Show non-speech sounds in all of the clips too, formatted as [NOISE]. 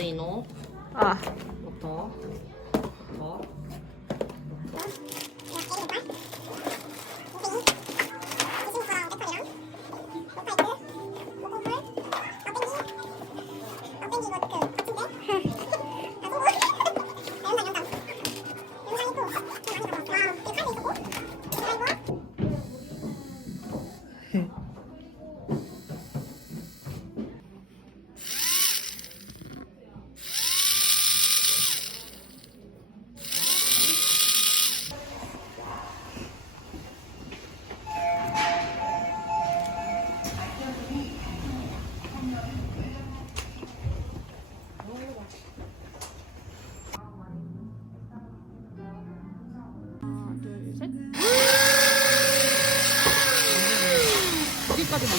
이 너. 아, 더. 더.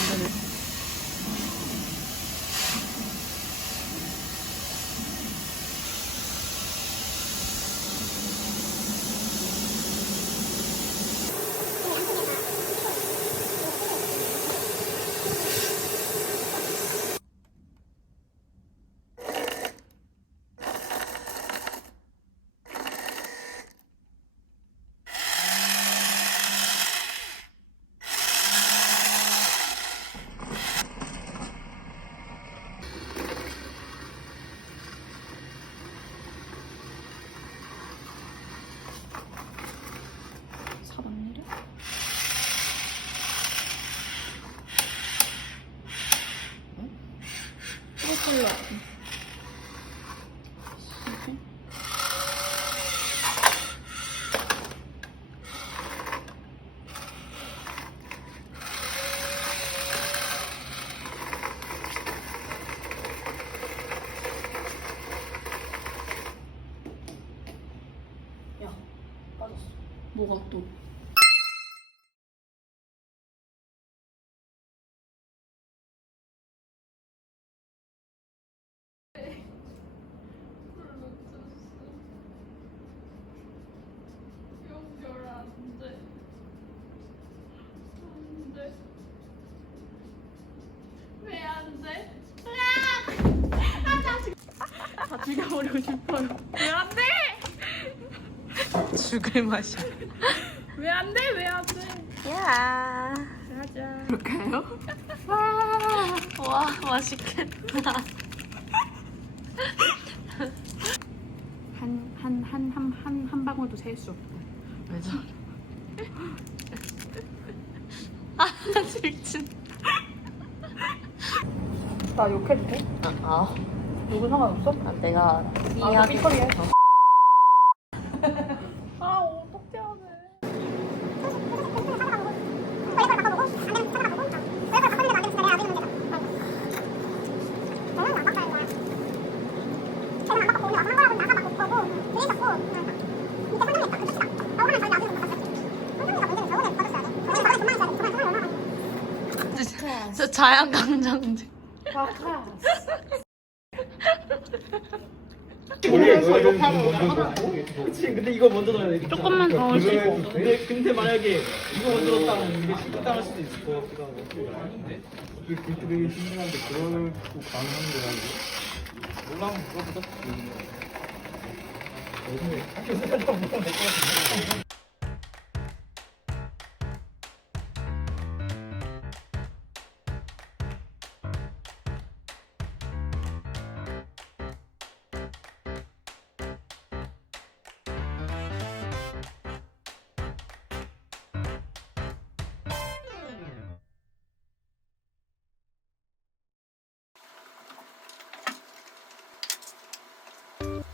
여기까지 만드네. 사봤느려? 이거 콜라. 야, 빠졌어. 뭐가 또? 왜 안 돼? 아. 다 죽여버리고 싶어요. 왜안 돼? 죽을 맛이야. [LAUGHS] 왜 안 돼? 왜 안 돼? 야. 가자. 그럴까요? 와, 맛있겠다. 한 한 한 한 한 한 방울도 셀 수 없다. 왜 저래? 아, 미친. 나 욕해도 돼? 아, 아. 욕은 상관없어? 아, 내가 아, 너 이해하기 삐처리해. 아, 어떡해 하네. 저 자양강장제. 그치 근데 이거 먼저 넣어야 돼 조금만 더 올리고. 근데, 근데 만약에 이거 먼저 넣었다면 이게 식당할 수도 있을 것 같기도 하고 아닌데? 그게 되게 신기한데 그럴 거 가능한 거라고 몰라 한번 물어보자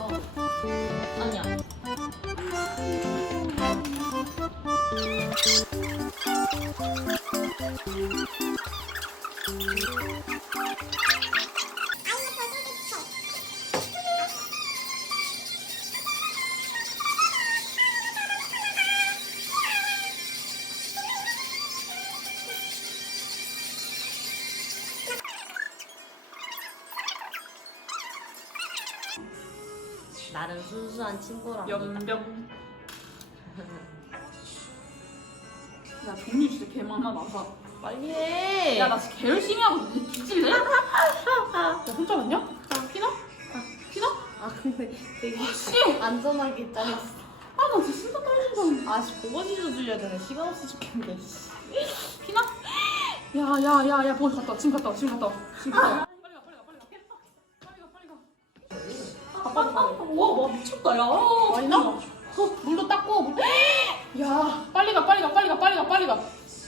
어. 나름 순수한 친구랑. 연병. [LAUGHS] 야 종류 진짜 개 많아 나가. 빨리 해. 야 나 진짜 개 열심히 하거든. 뒤질래? 야 혼자 왔냐? 피나? 피나? 아 근데 되게 씨! 안전하게 짜렸어. 아나 진짜 심장 떨어진다. 아씨 보고 씻어주려야 되네. 시간 없어 죽겠네. 씨. 피나? 야야야야 보고 갔다 와, 지금 갔다 와, 지금 갔다 와, 지금 갔다 와. 와, 와 미쳤다 야 많이 나? 어, 물도 닦고 물- 야 빨리 가 빨리 가 빨리 가 빨리 가 빨리 가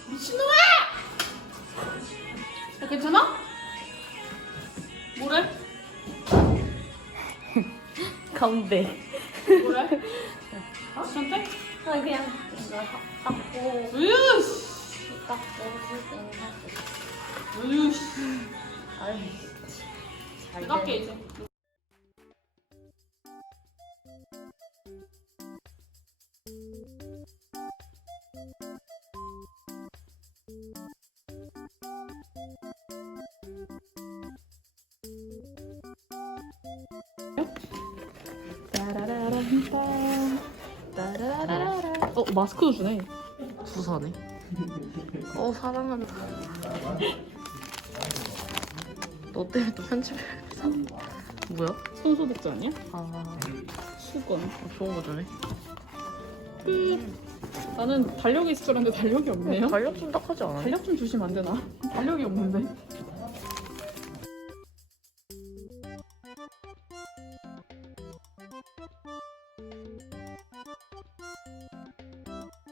미친놈아 야 괜찮아? 뭐래? [LAUGHS] 가운데. 뭐래? 괜찮대? 아 그냥 이거 닦고 으이씨 닦고 쓸때는 할수 으이씨 아유. 잘 닦게 돼. 이제 어 마스크도 주네 부사네. 어 사랑한다. 너 때문에 또 편집해야겠어. 뭐야? 손소독제 아니야? 아 수건 좋은 거 주네. 나는 달력이 있을 줄 알았는데 달력이 없네요 달력 좀 딱하지 않아? 달력 좀 주시면 안 되나? 달력이 없는데